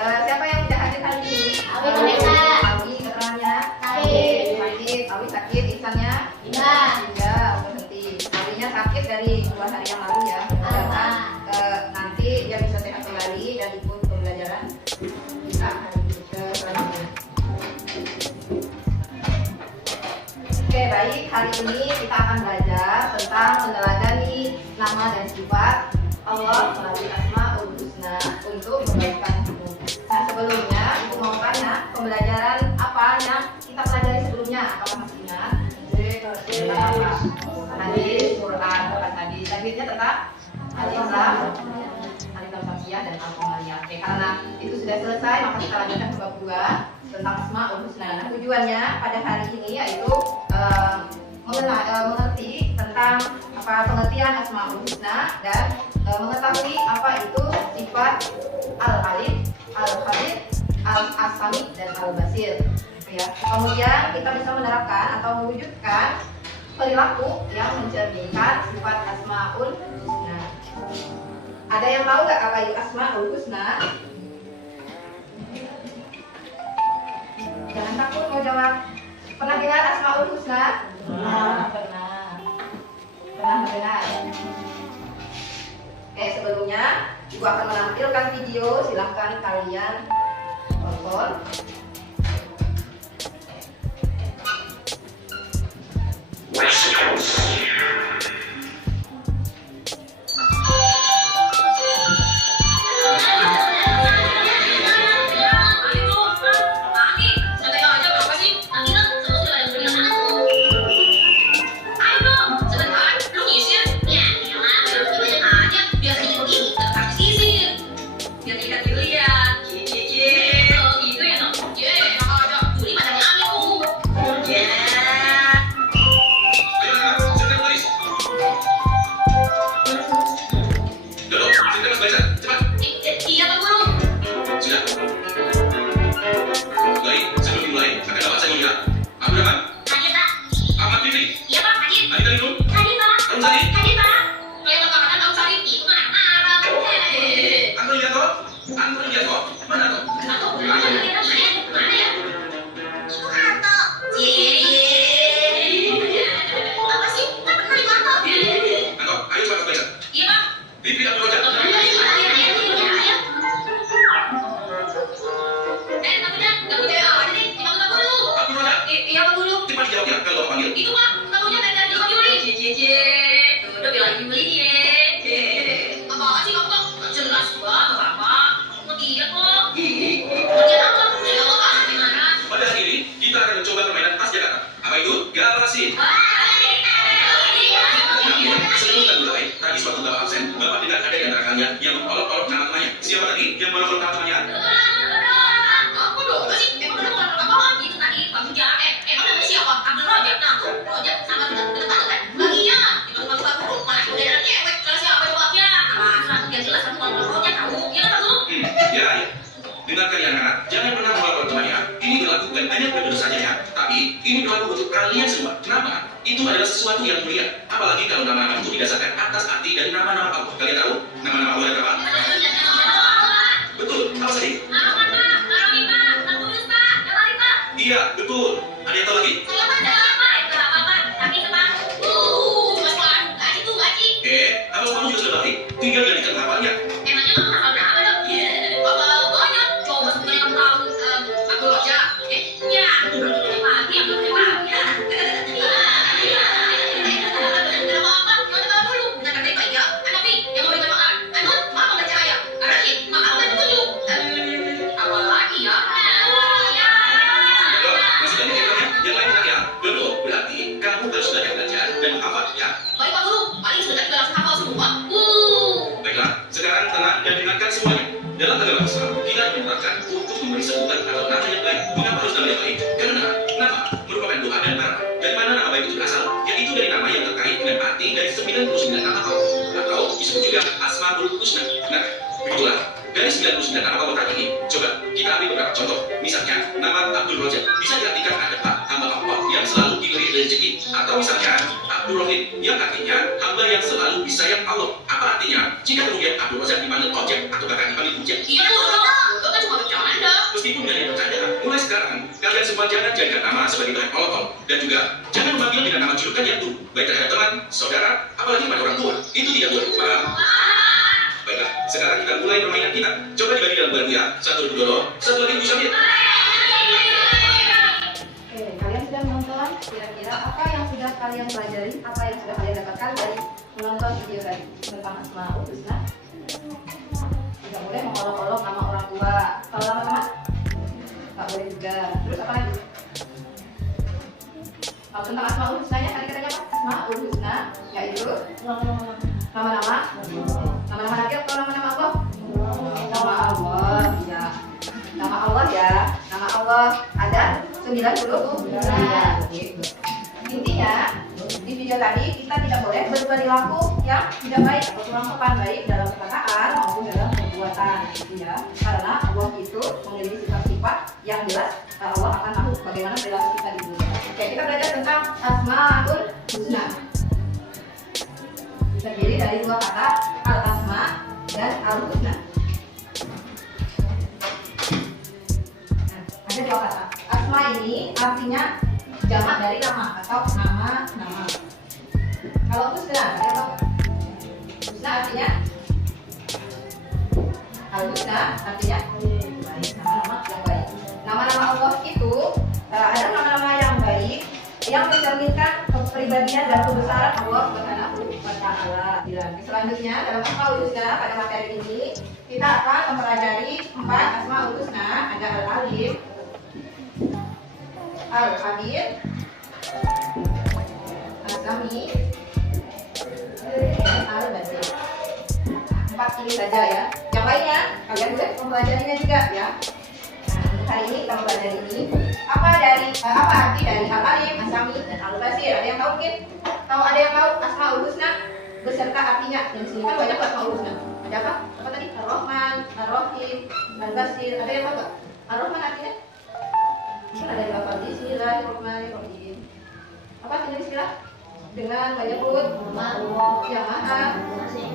Siapa yang tidak hadir hari ini? Awi keterangannya? Awi sakit, Ihsannya? Tidak, berhenti. Awinya sakit dari 2 hari yang lalu ya. Mudah-mudahan nanti dia bisa sehat kembali dan ikut pembelajaran kita selanjutnya. Oke, baik. Hari ini kita akan belajar tentang meneladani nama dan sifat Allah melalui Asmaul Husna untuk kebaikan hidup. Nah, sebelumnya Ibu mau tanya, pembelajaran apa yang kita pelajari sebelumnya? Apakah masih ingat? Tentang apa? Hadis, Quran, bukan hadis. Hadisnya tentang Alif Lam Samsiyah dan Al-Qamariyah. Oke, karena itu sudah selesai, maka kita lanjutkan ke bab 2 tentang Asmaul Husna. Nah, tujuannya pada hari ini yaitu mengerti tentang pengertian Asmaul Husna dan mengetahui apa itu sifat Al-Alif, Al-Khabir, Al-Asami dan Al-Basir. Ya. Kemudian kita bisa menerapkan atau mewujudkan perilaku yang mencerminkan sifat Asmaul Husna. Ada yang tahu nggak apa itu Asmaul Husna? Jangan takut mau jawab. Pernah dengar Asmaul Husna? Pernah mendengar. Oke, sebelumnya Ibu akan menampilkan video, silahkan kalian tonton. Yang mengolok-olok nama temannya. Siapa tadi yang mengolok-olok nama temannya? Aku dong, emang udah ngolok apaan gitu tadi? Kamu jahat, emang namanya siapa? Abdul Rojak. Nah, tuh Rojak sama dekat kan? Baginya, itu bukan buruk, malah modern cewek. Kalau siapa jawabnya? Nah, yang jelas kamu ngolok Rojak tahu. Ya kan kamu? Ya. Dengarkan ya anak-anak, jangan pernah mengolok temannya. Ini berlaku bukan hanya pada saja ya, tapi ini berlaku untuk kalian semua. Kenapa? Itu adalah sesuatu yang mulia. Apalagi kalau nama-nama itu didasarkan atas arti dari nama-nama Allah. Kalian tahu nama-nama Allah apa? Betul, apa sih? Iya, betul. Ada yang tahu lagi? Kalau kamu juga sudah balik, tinggal jadikan hafalnya. Emangnya kamu hafal berapa dong? Hafal banyak. Coba sebenarnya kamu tahu aku Rojak. Ya, pagi yang belum pagi ya. Sekarang tenang dan dengarkan semuanya. Dalam agama Islam, kita diperintahkan untuk memberi sebutan atau nama yang lain contoh, misalnya nama Abdul Rojak bisa diartikan adalah hamba Allah yang selalu diberi rezeki, atau misalnya Abdul Rohim yang artinya hamba yang selalu disayang Allah. Apa artinya jika kemudian Abdul Rojak dipanggil ojek atau bahkan dipanggil ujek? Iya dong, itu kan cuma bercanda. Meskipun kalian bercanda, mulai sekarang kalian semua jangan jadikan nama sebagai bahan olok-olok, dan juga jangan memanggil dengan nama julukan yang buruk, baik terhadap teman, saudara, apalagi pada orang tua. Itu tidak boleh, paham? Baiklah, sekarang kita mulai permainan kita. Coba dibagi dalam bulan ya. Satu Ibu Doro, satu lagi Ibu Syamil. Oke, kalian sudah menonton. Kira-kira apa yang sudah kalian pelajari? Apa yang sudah kalian dapatkan dari menonton video tadi tentang Asmaul Husna? Tidak boleh mengolok-olok nama orang tua. Kalau nama teman, nggak boleh juga. Terus apa lagi? Kalau tentang Asmaul Husnanya tadi katanya apa? Asmaul Husna, yaitu nama-nama lagi atau nama-nama Allah? Nama Allah, ya. Nama Allah ya. Nama Allah ada 99. Intinya di video tadi kita tidak boleh berperilaku yang tidak baik atau kurang sopan, baik dalam perkataan maupun dalam perbuatan, ya. Karena Allah itu memiliki sifat-sifat yang jelas. Allah akan tahu bagaimana perilaku kita di dunia. Oke, kita belajar tentang Asmaul Husna. Terdiri dari dua kata, al-asma dan al-husna. Nah, ada dua kata. Asma ini artinya jamak dari nama atau nama-nama. Kalau husna, ada apa? Husna artinya al-husna artinya baik, nama-nama yang baik. Nama-nama Allah itu ada nama-nama yang baik yang mencerminkan kepribadian dan kebesaran Allah Subhanahu wa Ta'ala. Selanjutnya dalam Asmaul Husna pada materi ini kita akan mempelajari 4 Asmaul Husna. Ada Al-Alim, Al-Khabir, Al-Sami, dan Al-Basir. 4 ini saja ya. Yang lainnya kalian boleh mempelajarinya juga ya. Nah, untuk hari ini kita mempelajari ini apa arti dari Al-Alim, Al-Sami, dan Al-Basir. Ada yang tahu mungkin? Ada yang tahu Asmaul Husna beserta artinya? Dan di sini kan banyak Asmaul Husna. Ada apa? Apa tadi? Ar-Rahman, Ar-Rahim, Al-Basir. Ada yang tahu nggak? Ar-Rahman artinya? Mungkin ada yang tahu. Bismillahirrahmanirrahim. Apa artinya bismillah? Dengan menyebut yang maha pengasih.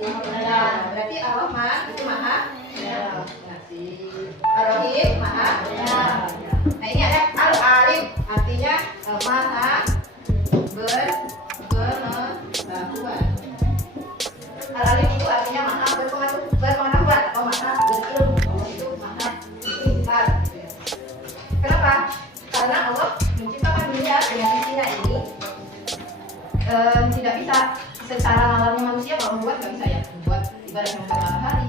Berarti Ar-Rahman itu maha pengasih. Ar-Rahim maha. Nah ini ada Al-Alim artinya maha berpengetahuan. Al-Alim itu artinya maha berpengetahuan atau maha berilmu. Allah itu maha pintar. Kenapa? Karena Allah menciptakan dunia dengan isinya ini tidak bisa secara nalarnya manusia. Kalau membuat nggak bisa ya, membuat ibarat membuat matahari,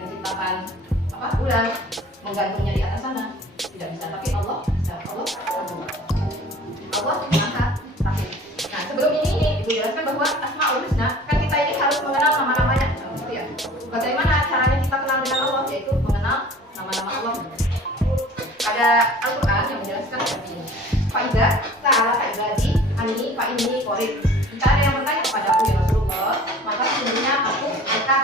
menciptakan bulan, menggantungnya di atas sana, tidak bisa. Tapi Allah bisa. Allah maha tahir. Nah sebelum ini Ibu jelaskan bahwa Asmaul Husna kan kita ini harus mengenal nama-namanya, gitu ya. Bagaimana caranya kita kenal dengan Allah? Yaitu mengenal nama-nama Allah. Ada Al-Quran yang menjelaskan seperti ini. Faidah ta'ala ibadi ani fa'inni qorib. Jika ada yang bertanya kepadaku ya Rasulullah, maka sesungguhnya aku dekat.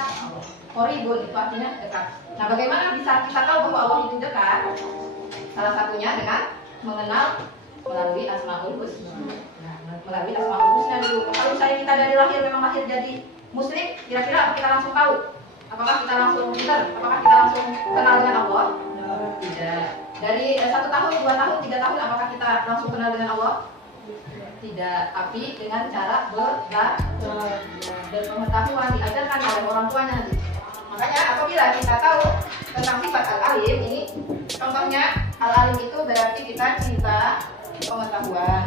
Qoribun itu artinya dekat. Nah bagaimana bisa kita tahu bahwa Allah itu dekat? Salah satunya dengan mengenal melalui Asmaul Husna. Nah, melalui Asmaul Husna dulu. Kalau misalnya kita dari lahir memang lahir jadi muslim, kira-kira apa kita langsung tahu? Apakah kita langsung pintar? Apakah kita langsung kenal dengan Allah? Tidak. Dari 1 tahun, 2 tahun, 3 tahun, apakah kita langsung kenal dengan Allah? Tidak. Tapi dengan cara berpengetahuan, diajarkan oleh orang tuanya nanti. Makanya apabila kita tahu tentang sifat Al-Alim ini, contohnya Al-Alim itu berarti kita cinta pengetahuan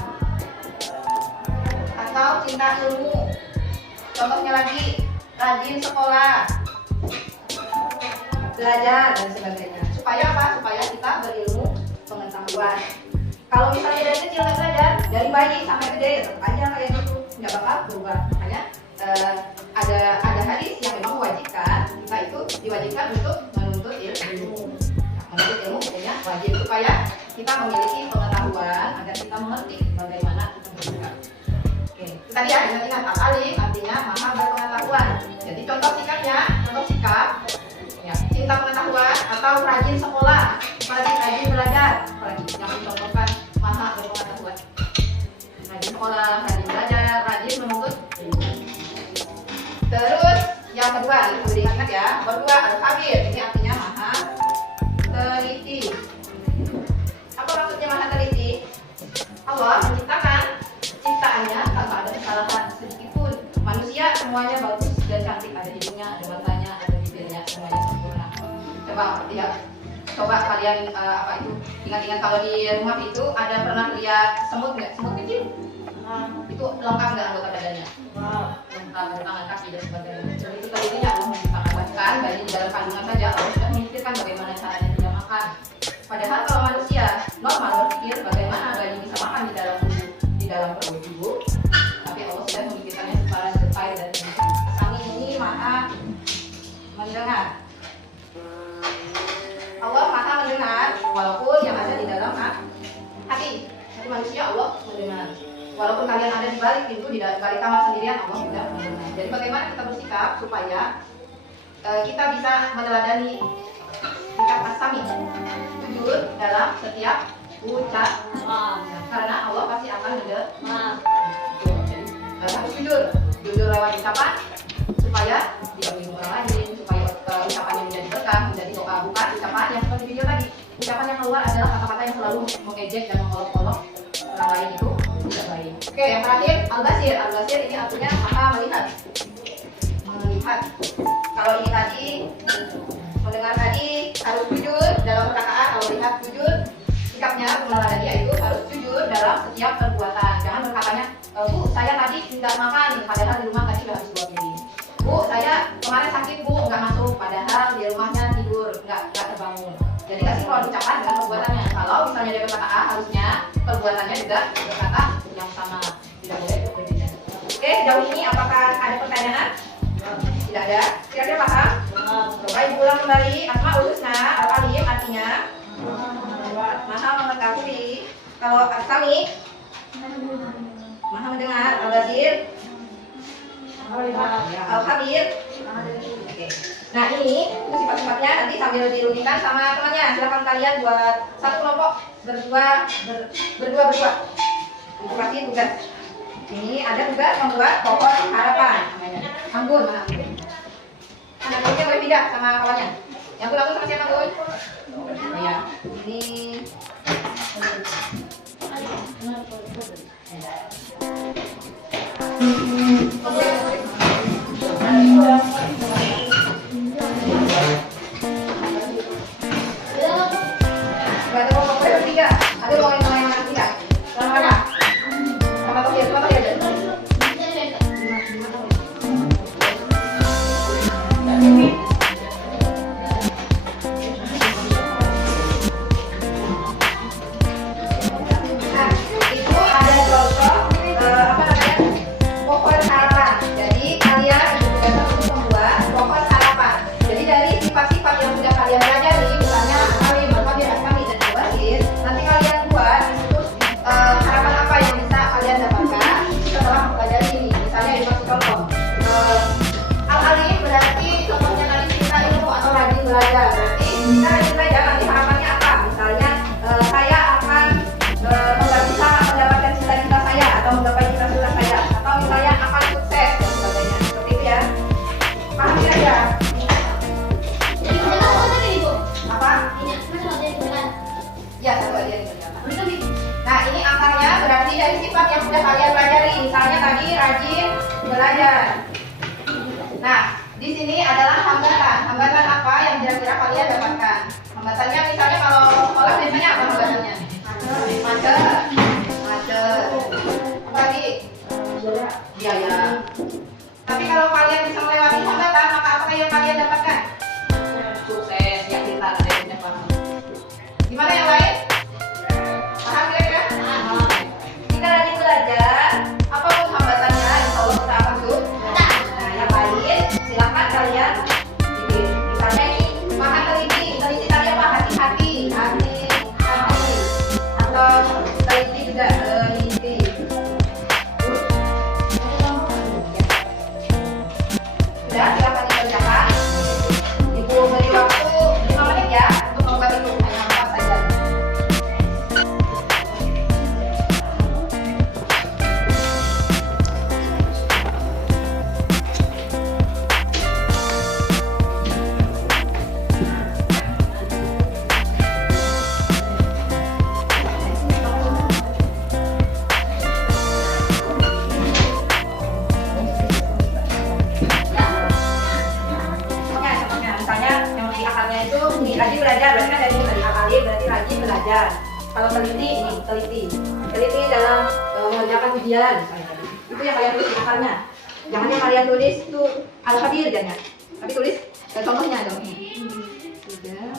atau cinta ilmu. Contohnya lagi rajin sekolah, belajar dan sebagainya. Supaya apa? Supaya kita berilmu pengetahuan. Kalau misalnya dari kecil nggak belajar, dari bayi sampai gede tetap aja kayak gitu, nggak bakal berubah. Makanya ada hadis yang memang mewajibkan kita itu diwajibkan untuk menuntut ilmu. Menuntut ilmu punya wajib supaya kita memiliki pengetahuan agar kita mengerti bagaimana kita bersikap. Oke, itu tadi ya, ingat Al-Alim artinya maha berpengetahuan. Jadi contoh sikapnya, contoh sikap Ya, cinta pengetahuan atau rajin sekolah, rajin belajar, yang dicontohkan maha berpengetahuan. Rajin sekolah, rajin belajar, rajin menuntut ilmu. Terus yang kedua, ini perlu diingat ya. Kedua, al-khabir. Ini artinya maha teliti. Apa maksudnya maha teliti? Allah menciptakan ciptaannya tanpa ada kesalahan sedikit pun. Manusia semuanya bagus dan cantik, ada hidungnya, ada matanya, ada bibirnya, semuanya sempurna. Coba kalian ingat-ingat kalau di rumah itu ada pernah lihat semut nggak? Semut kecil. Itu lengkap nggak anggota badannya? Lengkap, ada tangan, kaki dan sebagainya. Jadi itu tadinya Allah menciptakan bahkan bayi di dalam kandungan saja Allah sudah memikirkan bagaimana caranya dia makan. Padahal kalau manusia normal berpikir bagaimana bayi bisa makan di dalam perut ibu, tapi Allah sudah memikirkannya secara detail dan rinci. Kami ini maha mendengar. Allah maha mendengar walaupun yang ada di dalam hati. Jadi manusia Allah mendengar. Walaupun kalian ada di balik pintu, di balik kamar sendirian, Allah tidak mendengar. Jadi bagaimana kita bersikap supaya kita bisa meneladani sikap as-sami, jujur dalam setiap ucapan. Karena Allah pasti akan mendengar. Harus jujur lewat ucapan supaya diamini orang lain, supaya ucapannya menjadi berkah, menjadi doa, bukan ucapan yang seperti video tadi. Ucapan yang keluar adalah kata-kata yang selalu mengejek dan mengolok-olok orang lain, itu tidak baik. Oke, yang terakhir al-basir. Al-basir ini artinya maha melihat. Kalau ini tadi mendengar tadi harus jujur dalam perkataan. Kalau lihat jujur, sikapnya meneladani dia itu harus jujur dalam setiap perbuatan. Jangan berkatanya, Bu, saya tadi tidak makan, padahal di rumah tadi sudah habis 2 piring. Bu, saya kemarin sakit, Bu, nggak masuk, padahal di rumahnya tidur, nggak terbangun. Jadi kasih kalau ucapan dengan perbuatannya. Kalau misalnya dia berkata A, harusnya perbuatannya juga berkata yang sama. Tidak boleh berbeda. Oke, sejauh ini apakah ada pertanyaan? Tidak ada. Kira-kira paham? Coba ibu ulang kembali. Asmaul Husna, al-alim artinya maha mengetahui. Kalau as-sami maha mendengar. Al-basir, al-khabir. Oke. Nah ini sifat-sifatnya nanti sambil diruningkan sama temannya. Silakan kalian buat satu kelompok berdua. Itu pasti tugas. Ini ada tugas membuat pohon harapan. Anggun, mana Anggun? Anaknya boleh pindah sama kawannya. Yang Anggun sama siapa Anggun? Iya. Ini. Ada kelompok bertiga. Ada mau yang mana tiga? Sama Tohir aja. Pohon harapan. Jadi kalian ditugaskan untuk membuat pohon harapan. Jadi dari sifat-sifat yang sudah kalian pelajari, misalnya al-alim, al-khabir, as-sami dan al-basir, nanti kalian buat harapan apa yang bisa kalian dapatkan setelah mempelajari ini. Misalnya dikasih contoh. Al-alim berarti contohnya tadi cinta ilmu atau rajin belajar. Berarti kita rajin belajar, nanti harapannya apa? Misalnya saya akan bisa mendapatkan cita-cita saya atau menggapai cita-cita saya, atau misalnya akan sukses dan sebagainya. Seperti itu ya. Paham tidak ya? Apa? Ya, coba lihat. Nah, ini akarnya berarti dari sifat yang sudah kalian pelajari. Misalnya tadi rajin belajar. Nah, di sini adalah hambatan. Hambatan apa yang kira-kira kalian dapatkan? Hambatannya misalnya kalau sekolah biasanya apa hambatannya? Macet. Apa lagi? Biaya. Tapi kalau kalian bisa melewati hambatan, maka apa yang kalian dapatkan? Sukses, ya pintar, saya punya paham. Gimana yang lain? Paham kira-kira? Kita rajin belajar, apapun hambatannya, insya Allah kita akan sukses. Nah, yang lain silakan kalian bikin. Misalnya ini makan teliti tadi apa? Hati-hati. Kalau teliti ini teliti dalam mengerjakan ujian misalnya. Itu yang kalian tulis di akarnya. Jangan yang kalian tulis itu al-hadir jangan. Tapi tulis contohnya dong. Sudah.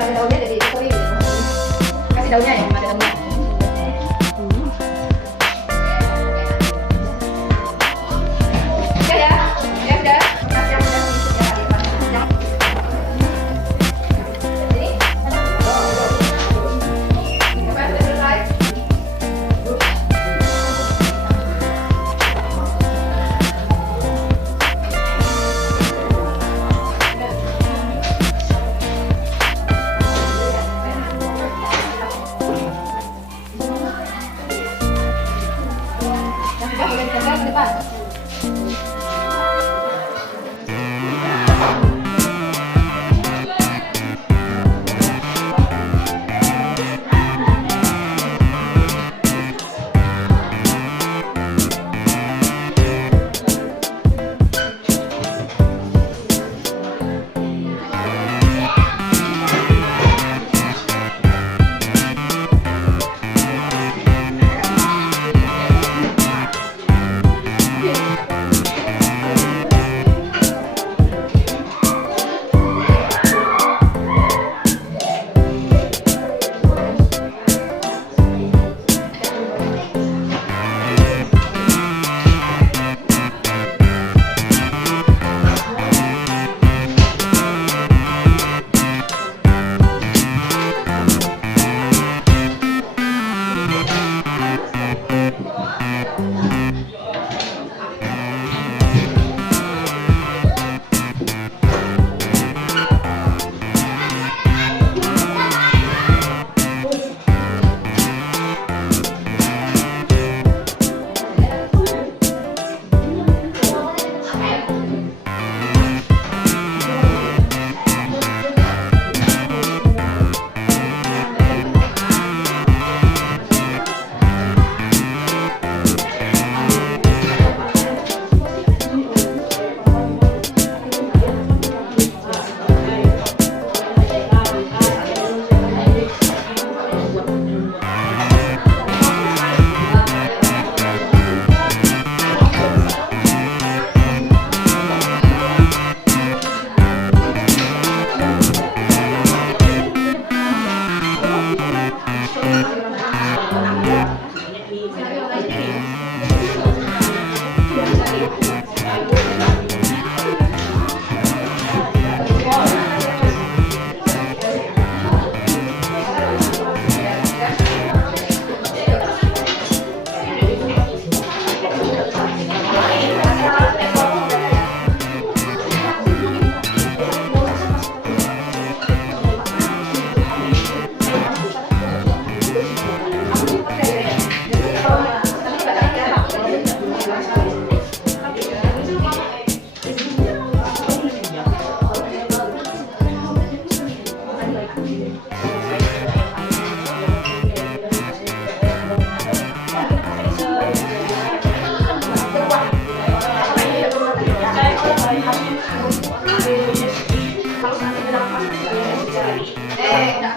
Kasih daunnya jadi kering. Kasih daunnya ya, ada daunnya. Oke ya, ya udah. Kasih yang udah diisi ya. Jadi, coba sudah selesai. Boleh ditempel ke depan.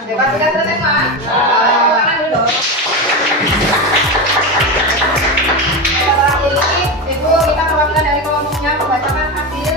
Debat sudah selesai semua? Tangan dulu dong. Setelah ini, Ibu minta perwakilan dari kelompoknya membacakan hasil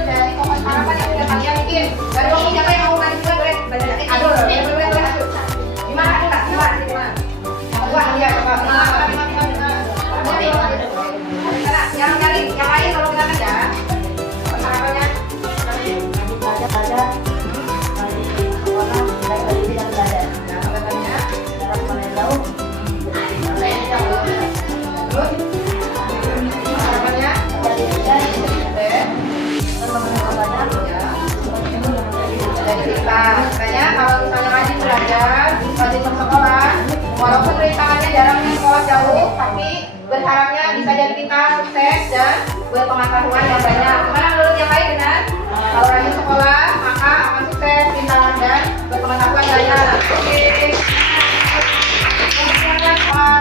belajar, rajin bersekolah. Walaupun rintangannya jarangnya sekolah jauh, tapi berharapnya bisa jadi kita sukses dan berpengetahuan yang banyak. Gimana menurut yang lain, benar? Kalau rajin sekolah, maka akan sukses, pintar dan berpengetahuan banyak. Oke.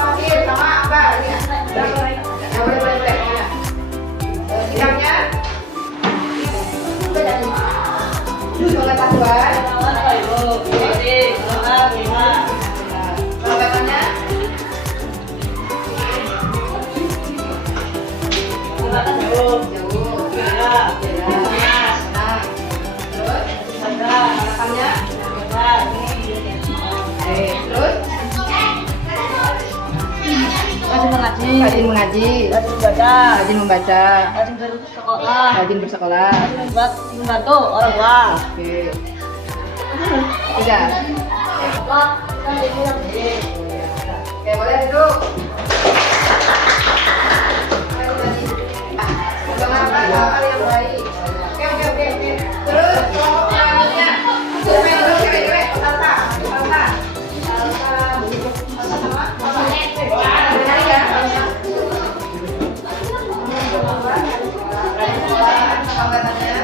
Oke, sama apa? Ya, boleh. Sikapnya pengetahuan. Pengabatannya jauh. Nah, terus harapannya terus rajin mengaji, rajin membaca, rajin bersekolah, membantu orang tua. Oke. Tiga. Oke, boleh duduk. Mengapa hal yang baik? Oke. Terus selanjutnya, siapa yang dulu cewek-cewek? Salsa. Benar ya? Anggatannya.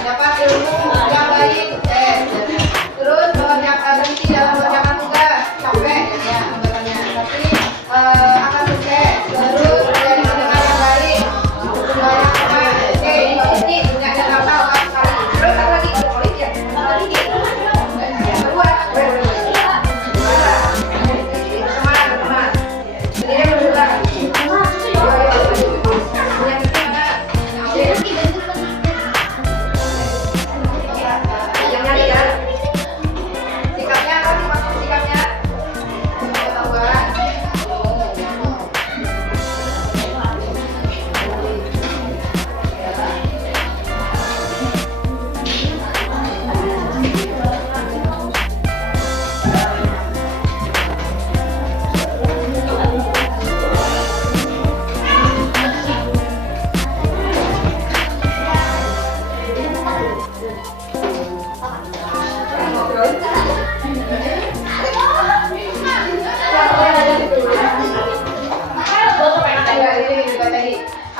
Dapat ilmu yang baik, terus mengerjakan berhenti dalam mengerjakan tugas, capek ya anggatannya, tapi akan sukses, terus menjadi pendengar yang baik, banyak teman, ini punya Jakarta orang sekali, terus apa lagi? Kedua, teman, jadi berdua.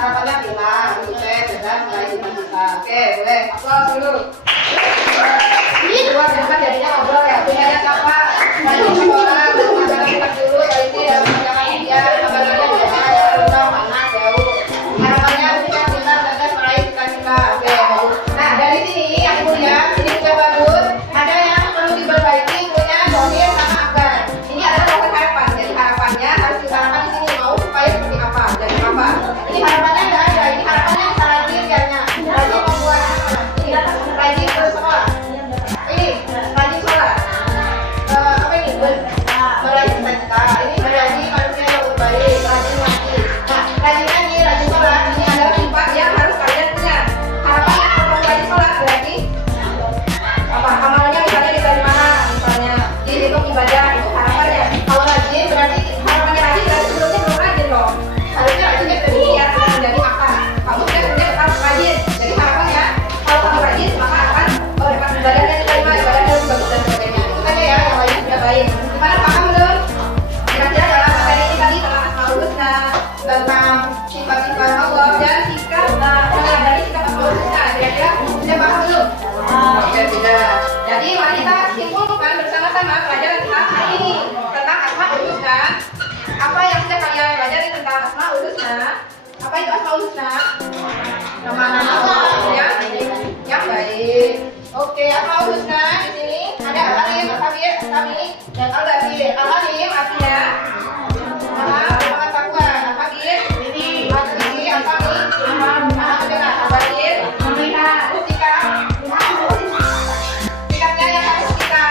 Harapannya bilang, sukses dan meraih cita-cita. Oke, boleh. Aplaus dulu. Ini luar jadinya ngobrol ya. Punyanya siapa? Rajin sekolah, bermasalah kita dulu, berhenti dalam mengerjakan ujian, kabarnya biasa, ya, rendah, panas, jauh. Harapannya sukses, pintar, cerdas, meraih cita-cita. Oke, bagus. Nah, dari sini yang mulia, ini sudah bagus. Ada yang perlu diperbaiki, punya dohir sama akbar. Ini adalah proses harapan. Jadi harapannya harus diutarakan di sini mau supaya seperti apa, jadi apa. Ini harapannya nggak ada. Ini harapannya bisa rajin kayaknya. Rajin membuat ini, rajin bersekolah. Ini rajin sholat. Apa ini? Meraih cita-cita. Ini menjadi manusia yang baik, rajin ngaji. Nah, rajinnya ini rajin sholat. Ini adalah sifat yang harus kalian punya. Harapannya kalau rajin sholat berarti apa? Amalnya misalnya dari mana? Misalnya dihitung ibadah itu harapannya. Kalau rajin berarti harapannya rajin berarti sebelumnya belum rajin loh. Harusnya rajinnya dari ya menjadi apa? Kamu sebenarnya tetap rajin. Jadi harapannya kalau kamu rajin maka akan dapat ibadahnya diterima, ibadahnya lebih bagus dan sebagainya. Itu saja ya yang lain sudah baik. Gimana paham belum? Kira-kira dalam materi ini tadi tentang asmaul husna, tentang sifat-sifat Allah dan sikap menyadari sikap asmaul husna. Kira-kira sudah paham belum? Oke, tidak. Jadi mari kita simpulkan bersama-sama pelajaran kita hari ini tentang asmaul husna. Apa yang sudah kalian pelajari tentang asmaul husna? Apa itu asmaul husna? Nama-nama Allah yang baik. Oke, asmaul husna di sini ada Al-Alim, Al-Khabir, Al-Sami, dan Al-Basir. Al-Alim artinya nama pengetahuan. Al-Khabir Al-Sami, Al-Sami, nama mendengar. Al-Basir melihat. Sikapnya yang harus kita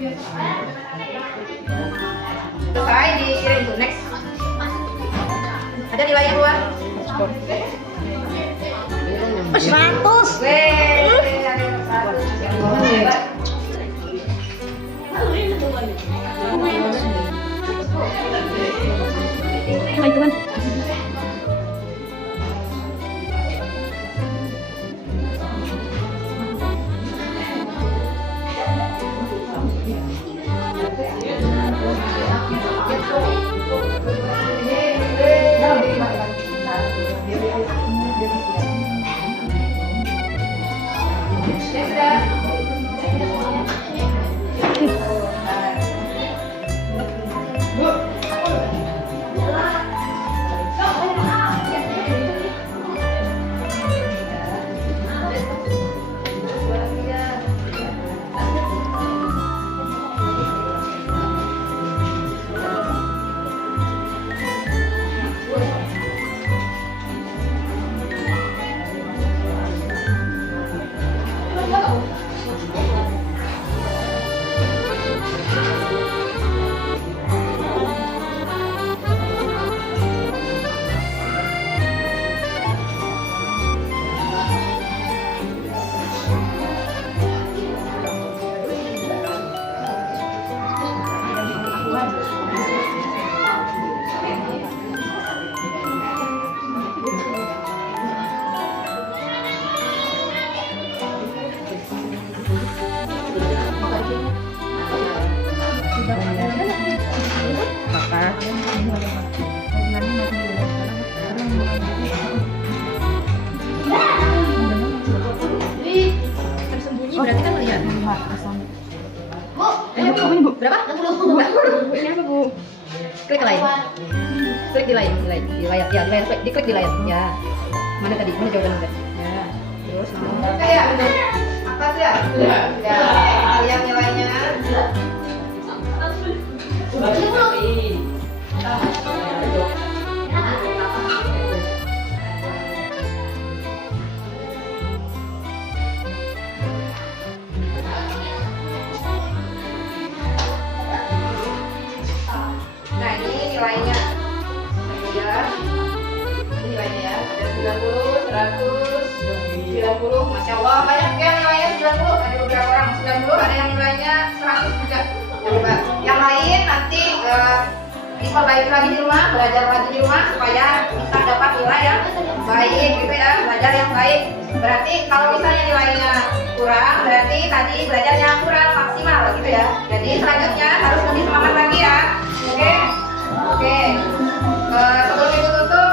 Selesai dikirim tuh, next. Ada nilainya keluar? 100. Weh, ada 100. Yang keluar hebat. Apa itu kan? Tersembunyi berarti kan melihat. Bu, berapa? 60. Ini apa, Bu? Klik lain. Klik di lain, di layar. Ya, di layar. Diklik di layar. Ya. Mana tadi? Mana jawaban Anda? Ya. Terus ya. Apa tuh ya? Ya. Yang nilainya 70. Nah, ini nilainya. Ya. Ini nilainya ya. Ada 90, 100, 90. Masya Allah, banyak yang nilainya 90. Ada beberapa orang 90, ada yang nilainya 100 juga. Coba. Yang lain nanti diperbaiki lagi di rumah, belajar lagi di rumah supaya bisa dapat nilai yang baik gitu ya, belajar yang baik. Berarti kalau misalnya nilainya kurang, berarti tadi belajarnya kurang maksimal gitu ya. Jadi selanjutnya harus lebih semangat lagi ya. Oke, oke. Sebelum ibu tutup,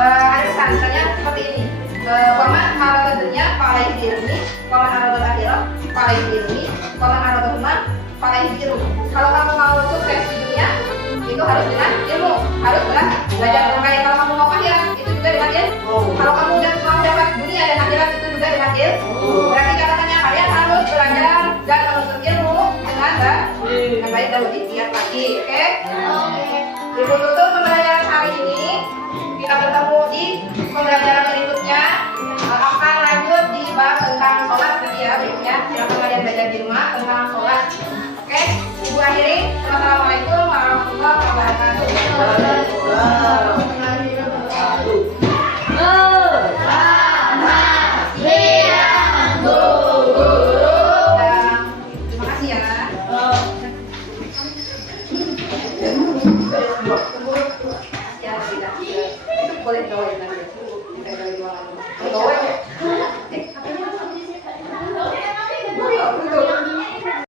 ada pesannya seperti ini. Waman haradatnya palai dirumi, waman haradat akhirah palai dirumi, waman haradat rumah palai diru. Kalau kamu mau sukses di dunia, itu harus dengan ilmu, harus dengan belajar yang baik. Kalau kamu mau kaya, itu juga dengan ilmu. Kalau kamu udah mau dapat dunia dan akhirat, itu juga dengan ilmu. Berarti catatannya kalian harus belajar dan menuntut ilmu dengan baik dan lebih giat lagi, oke? Ibu tutup pembelajaran hari ini. Kita bertemu di pembelajaran berikutnya. Akan lanjut di bab tentang sholat nanti ya berikutnya. Silakan kalian belajar di rumah tentang sholat. Oke, Ibu akhiri. Assalamualaikum warahmatullahi wabarakatuh. Terima kasih ya. Ya, boleh